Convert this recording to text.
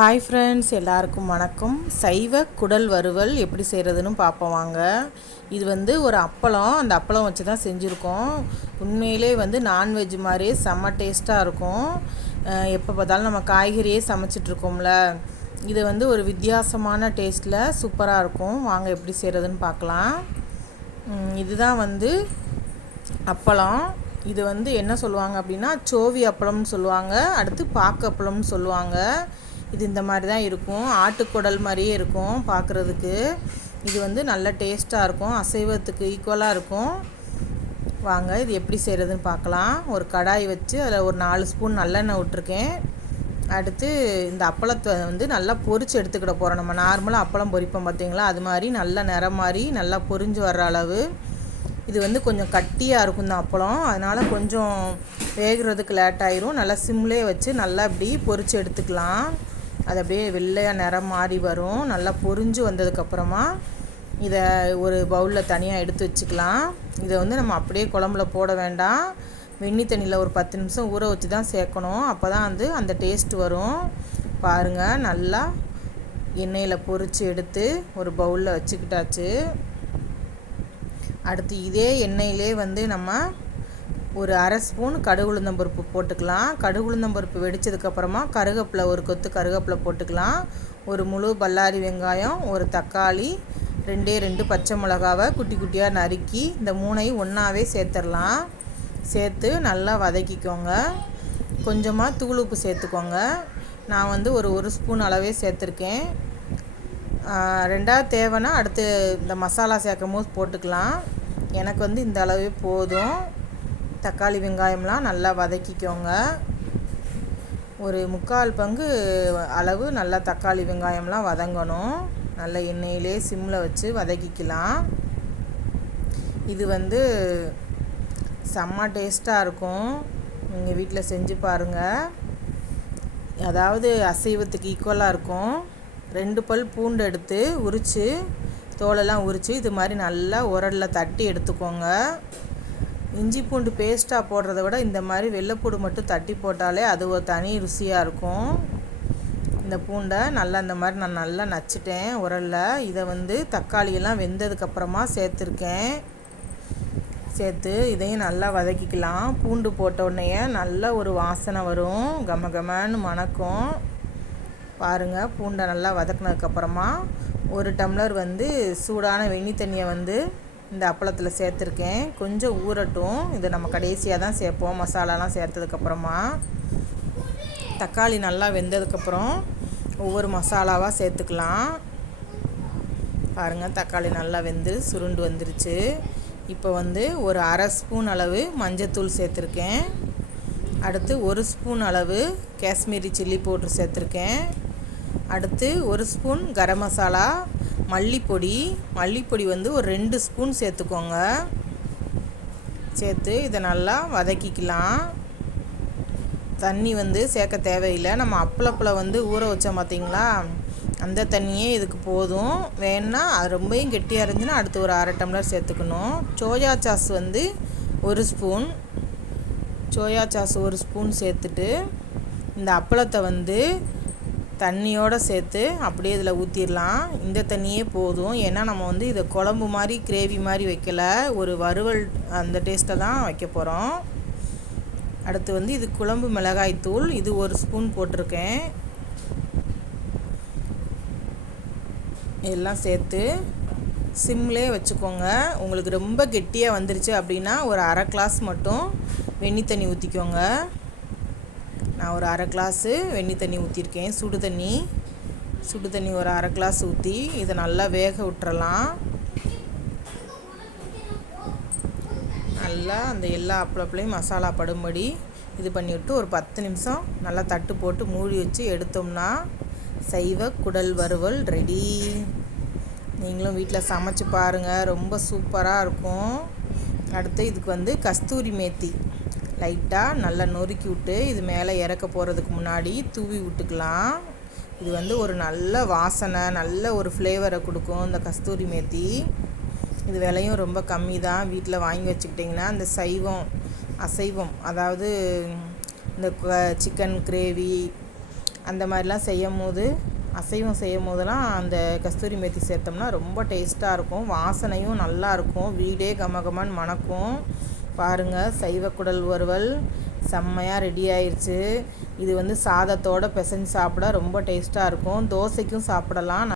Hi friends, எல்லாருக்கும் வணக்கம். சைவ குடல் வறுவல் எப்படி செய்கிறதுன்னு பார்ப்போம் வாங்க. இது ஒரு அப்பளம், அந்த அப்பளம் வச்சு தான் செஞ்சுருக்கோம். உண்மையிலே நான்வெஜ் மாதிரியே செம்ம டேஸ்ட்டாக இருக்கும். எப்போ பார்த்தாலும் நம்ம காய்கறியே சமைச்சிட்ருக்கோம்ல, இது ஒரு வித்தியாசமான டேஸ்ட்டில் சூப்பராக இருக்கும். வாங்க எப்படி செய்கிறதுன்னு பார்க்கலாம். இதுதான் அப்பளம். இது என்ன சொல்லுவாங்க அப்படின்னா, சோவி அப்பளம்னு சொல்லுவாங்க, அடுத்து பாக்கு அப்பளம்னு சொல்லுவாங்க. இது இந்த மாதிரி தான் இருக்கும், ஆட்டுக்குடல் மாதிரியே இருக்கும் பார்க்குறதுக்கு. இது நல்ல டேஸ்ட்டாக இருக்கும், அசைவத்துக்கு ஈக்குவலாக இருக்கும். வாங்க இது எப்படி செய்கிறதுன்னு பார்க்கலாம். ஒரு கடாய் வச்சு அதில் ஒரு 4 ஸ்பூன் நல்லெண்ணெய் விட்டுருக்கேன். அடுத்து இந்த அப்பளத்தை நல்லா பொரித்து எடுத்துக்கிட போகிறோம். நம்ம நார்மலாக அப்பளம் பொரிப்போம் பார்த்தீங்களா, அது மாதிரி நல்ல நிறம் மாதிரி நல்லா பொரிஞ்சு வர்ற அளவு. இது கொஞ்சம் கட்டியாக இருக்கும் இந்த அப்பளம், அதனால் கொஞ்சம் வேகிறதுக்கு லேட் ஆயிரும். நல்லா சிம்லேயே வச்சு நல்லா இப்படி பொரித்து எடுத்துக்கலாம். அது அப்படியே வெள்ளையாக நிறம் மாறி வரும். நல்லா பொரிஞ்சு வந்ததுக்கப்புறமா இதை ஒரு பவுலில் தனியாக எடுத்து வச்சுக்கலாம். இதை நம்ம அப்படியே குழம்புல போட வேண்டாம், வெந்நி தண்ணியில் ஒரு 10 நிமிஷம் ஊற வச்சு தான் சேர்க்கணும். அப்போ தான் அந்த டேஸ்ட் வரும். பாருங்கள், நல்லா எண்ணெயில் பொரித்து எடுத்து ஒரு பவுலில் வச்சுக்கிட்டாச்சு. அடுத்து இதே எண்ணெயிலே நம்ம ஒரு அரை ஸ்பூன் கடுகு உளுந்தம்பருப்பு போட்டுக்கலாம். கடுகு உளுந்தம்பருப்பு வெடித்ததுக்கப்புறமா கருவேப்பிலை, ஒரு கொத்து கருவேப்பிலை போட்டுக்கலாம். ஒரு முழு பல்லாரி வெங்காயம், ஒரு தக்காளி, 2 பச்சை மிளகாவை குட்டி குட்டியாக நறுக்கி இந்த 3ஐயும் ஒன்றாவே சேர்த்துடலாம். சேர்த்து நல்லா வதக்கிக்கோங்க. கொஞ்சமாக தூள் உப்பு சேர்த்துக்கோங்க. நான் ஒரு ஸ்பூன் அளவே சேர்த்துருக்கேன். ரெண்டாவது தேவைன்னா அடுத்து இந்த மசாலா சேர்க்கும் போது போட்டுக்கலாம். எனக்கு இந்த அளவே போதும். தக்காளி வெங்காயம்லாம் நல்லா வதக்கிக்கோங்க. ஒரு 3/4 பங்கு அளவு நல்லா தக்காளி வெங்காயம்லாம் வதங்கணும். நல்ல எண்ணெயிலே சிம்மில் வச்சு வதக்கிக்கலாம். இது செம்ம டேஸ்ட்டாக இருக்கும். நீங்கள் வீட்டில் செஞ்சு பாருங்கள். அதாவது அசைவத்துக்கு ஈக்குவலாக இருக்கும். 2 பல் பூண்டு எடுத்து உரித்து தோலெல்லாம் உரித்து இது மாதிரி நல்லா உரலில் தட்டி எடுத்துக்கோங்க. இஞ்சி பூண்டு பேஸ்ட்டாக போடுறத விட இந்த மாதிரி வெள்ளைப்பூடு மட்டும் தட்டி போட்டாலே அது ஒரு தனி ருசியாக இருக்கும். இந்த பூண்டை இந்த மாதிரி நான் நல்லா நச்சுட்டேன் உரலில். இதை தக்காளியெல்லாம் வெந்ததுக்கப்புறமா சேர்த்துருக்கேன். சேர்த்து இதையும் நல்லா வதக்கிக்கலாம். பூண்டு போட்ட உடனே நல்ல ஒரு வாசனை வரும், கம கமன்னு மணக்கும். பாருங்கள், பூண்டை நல்லா வதக்கினதுக்கப்புறமா 1 டம்ளர் சூடான வெந்நி தண்ணியை இந்த அப்பளத்தில் சேர்த்துருக்கேன். கொஞ்சம் ஊறட்டும். இதை நம்ம கடைசியாக தான் சேர்ப்போம், மசாலாலாம் சேர்த்ததுக்கப்புறமா. தக்காளி நல்லா வெந்ததுக்கப்புறம் ஒவ்வொரு மசாலாவாக சேர்த்துக்கலாம். பாருங்கள், தக்காளி நல்லா வெந்து சுருண்டு வந்துருச்சு. இப்போ ஒரு அரை ஸ்பூன் அளவு மஞ்சத்தூள் சேர்த்துருக்கேன். அடுத்து 1 ஸ்பூன் அளவு காஷ்மீரி சில்லி பவுட்ரு சேர்த்துருக்கேன். அடுத்து 1 ஸ்பூன் கரம் மசாலா, மல்லிப்பொடி ஒரு 2 ஸ்பூன் சேர்த்துக்கோங்க. சேர்த்து இதை நல்லா வதக்கிக்கலாம். தண்ணி சேர்க்க தேவையில்லை. நம்ம அப்பளப்பில் ஊற வச்சோம் பார்த்தீங்களா, அந்த தண்ணியே இதுக்கு போதும். வேணுன்னா அது ரொம்பவும் கெட்டியாக இருந்துச்சுன்னா அடுத்து ஒரு அரை டம்ளர் சேர்த்துக்கணும். Soya sauce 1 spoon, soya sauce 1 spoon சேர்த்துட்டு இந்த அப்பளத்தை தண்ணியோடு சேர்த்து அப்படியே இதில் ஊற்றிடலாம். இந்த தண்ணியே போதும். ஏன்னா நம்ம இதை குழம்பு மாதிரி கிரேவி மாதிரி வைக்கல, ஒரு வறுவல் அந்த டேஸ்ட்டை தான் வைக்க போகிறோம். அடுத்து இது குழம்பு மிளகாய் தூள், இது 1 ஸ்பூன் போட்டிருக்கேன். எல்லாம் சேர்த்து சிம்லே வச்சுக்கோங்க. உங்களுக்கு ரொம்ப கெட்டியாக வந்துருச்சு அப்படின்னா ஒரு அரை கிளாஸ் மட்டும் வெந்நி தண்ணி ஊற்றிக்கோங்க. நான் ஒரு அரை கிளாஸு வெந்நி தண்ணி ஊற்றிருக்கேன். சுடு தண்ணி ஒரு அரை கிளாஸ் ஊற்றி இதை நல்லா வேக விட்டுறலாம். நல்லா அந்த எல்லா அப்பளப்புலையும் மசாலா படும்படி இது பண்ணிவிட்டு ஒரு 10 நிமிஷம் நல்லா தட்டு போட்டு மூடி வச்சு எடுத்தோம்னா சைவ குடல் வறுவல் ரெடி. நீங்களும் வீட்டில் சமைச்சு பாருங்கள், ரொம்ப சூப்பராக இருக்கும். அடுத்து இதுக்கு கஸ்தூரி மேத்தி லைட்டாக நல்லா நொறுக்கி விட்டு இது மேலே இறக்க போகிறதுக்கு முன்னாடி தூவி விட்டுக்கலாம். இது ஒரு நல்ல வாசனை, நல்ல ஒரு ஃப்ளேவரை கொடுக்கும் இந்த கஸ்தூரி மேத்தி. இது விலையும் ரொம்ப கம்மி தான். வீட்டில் வாங்கி வச்சுக்கிட்டிங்கன்னா இந்த அசைவம், அதாவது இந்த சிக்கன் கிரேவி அந்த மாதிரிலாம் செய்யும் போது, அசைவம் செய்யும் போதெல்லாம் அந்த கஸ்தூரி மேத்தி சேர்த்தோம்னா ரொம்ப டேஸ்ட்டாக இருக்கும். வாசனையும் நல்லாயிருக்கும். வீடே கமகமன்னு மணக்கும். பாருங்கள், சைவ குடல் வறுவல் செம்மையாக ரெடி ஆயிடுச்சு. இது வந்து சாதத்தோடு பிசைஞ்சு சாப்பிட ரொம்ப டேஸ்ட்டாக இருக்கும். தோசைக்கும் சாப்பிடலாம்.